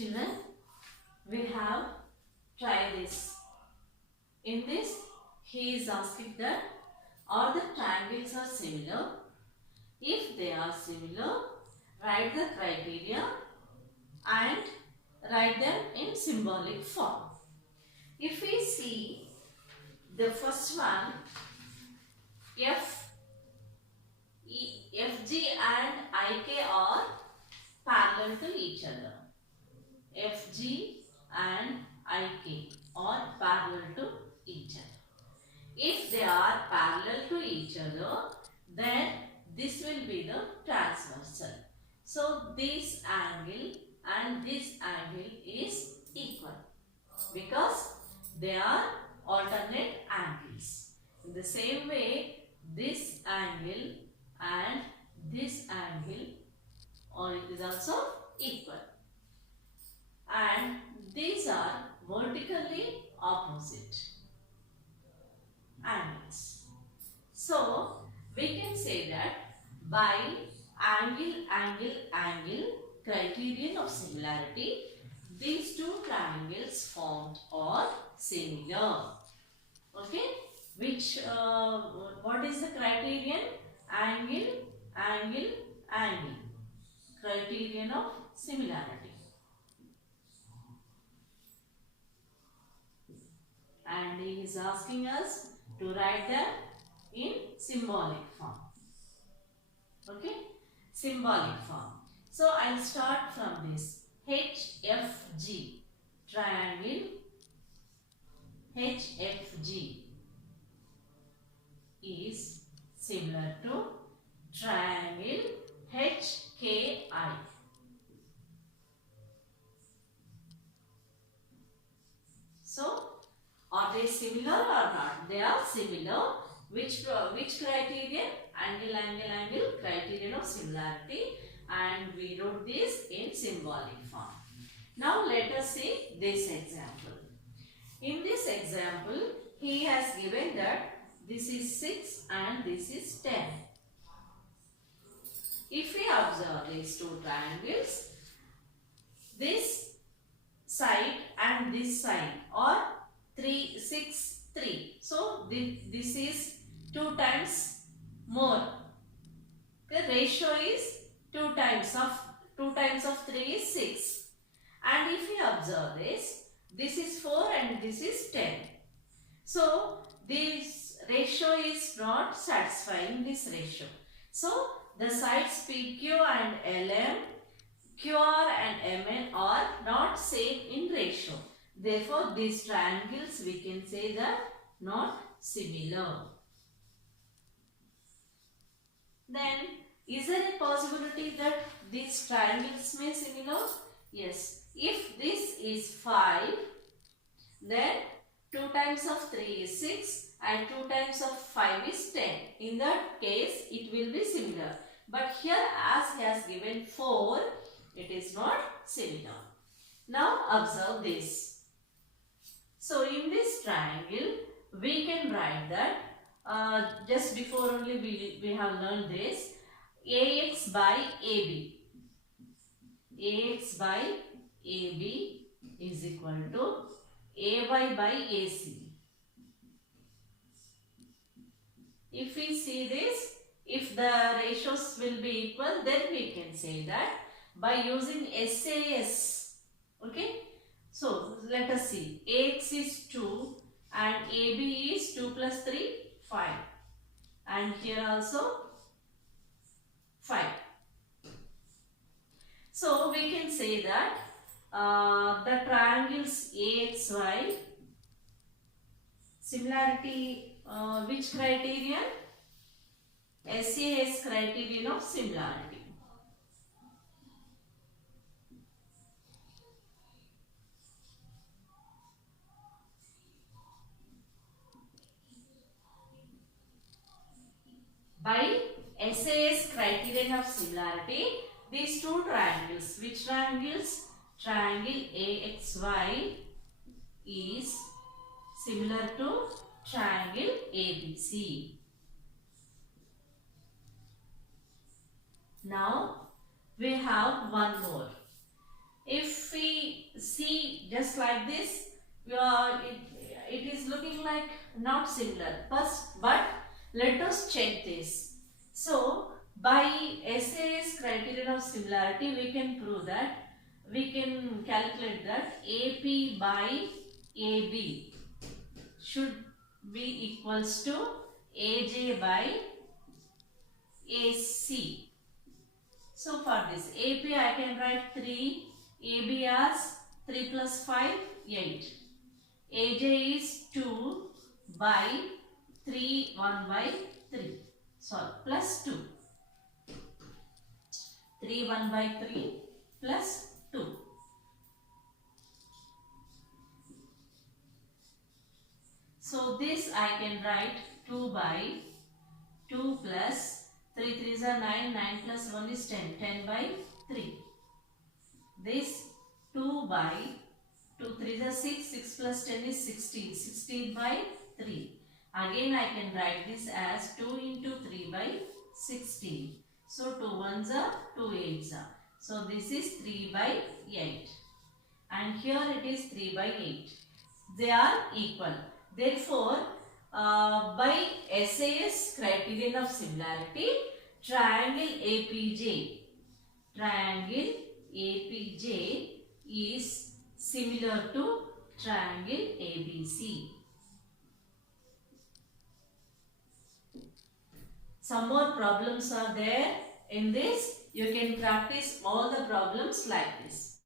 Children, we have tried this. In this, he is asking that all the triangles are similar. If they are similar, write the criteria and write them in symbolic form. If we see the first one, FG and IK are parallel to each other. FG and IK are parallel to each other. If they are parallel to each other, then this will be the transversal. So this angle and this angle is equal because they are alternate angles. In the same way, this angle and this angle is also equal. And these are vertically opposite angles. So, we can say that by angle criterion of similarity, these two triangles formed are similar. Okay? What is the criterion? Angle. Criterion of similarity. And he is asking us to write them in symbolic form. Okay? Symbolic form. So, I'll start from this. HFG. Triangle HFG is similar to triangle HKI. So, are they similar or not? They are similar. Which criterion? Angle criterion of similarity, and we wrote this in symbolic form. Now let us see this example. In this example, he has given that this is 6 and this is 10. If we observe these two triangles, this side and this side are 3, 6, 3. So this is 2 times more. The ratio is 2 times of 3 is 6. And if we observe this is 4 and this is 10. So this ratio is not satisfying this ratio. So the sides PQ and LM, QR and MN are not same in ratio. Therefore, these triangles we can say that not similar. Then, is there a possibility that these triangles may similar? Yes. If this is 5, then 2 times of 3 is 6 and 2 times of 5 is 10. In that case, it will be similar. But here, as he has given 4, it is not similar. Now, observe this. So, in this triangle, we can write that just before only we have learned this, AX by AB. AX by AB is equal to AY by AC. If we see this, if the ratios will be equal, then we can say that by using SAS. Okay. So, let us see. AX is 2 and AB is 2 plus 3, 5. And here also 5. So, we can say that the triangles AXY, similarity, which criterion? SAS criterion of similarity. By SAS criterion of similarity, these two triangles, which triangles? Triangle AXY is similar to triangle ABC. Now, we have one more. If we see just like this, it is looking like not similar. First, but let us check this. So, by SAS criterion of similarity, we can prove that, we can calculate that AP by AB should be equals to AJ by AC. So for this AP I can write 3, AB as 3 plus 5, 8. AJ is 2 by 3, 1 by 3. Sorry, plus 2. 3, 1 by 3 plus 2. So this I can write 2 by 2 plus 3 3s are 9, 9 plus 1 is 10, 10 by 3. This 2 by 2 3s are 6, 6 plus 10 is 16, 16 by 3. Again I can write this as 2 into 3 by 16. So 2 1s are 2 8s are. So this is 3 by 8. And here it is 3 by 8. They are equal. Therefore, by SAS criterion of similarity, triangle APJ is similar to triangle ABC. Some more problems are there in this. You can practice all the problems like this.